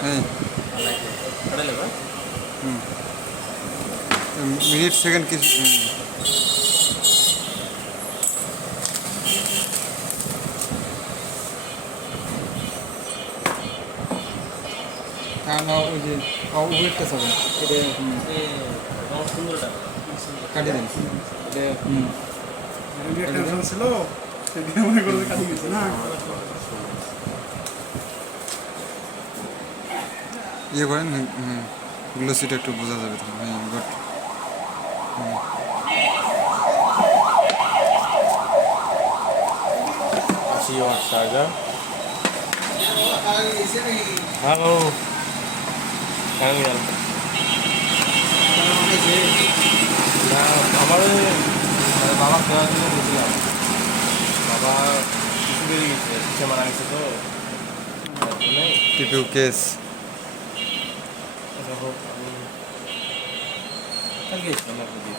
হ্যাঁ হুম minute second কিছু কারণ ওই যে ওয়েটটা চাবেন এটা কাটিয়ে দেন এটা ছিল সেদিকে মনে করে কাটিয়ে গেছে না ইয়ে করেন গ্লোসিটা একটু বোঝা যাবে তো হ্যাঁ good See you on charger. Hello. Hello. না আমার বাবা খেলার জন্য গেছিলাম বাবা কিছু বেরিয়ে গেছে পিছিয়ে মারা গেছে তো টিপিউ কেস হোক আমি কালকে গেছিলাম আপনাদের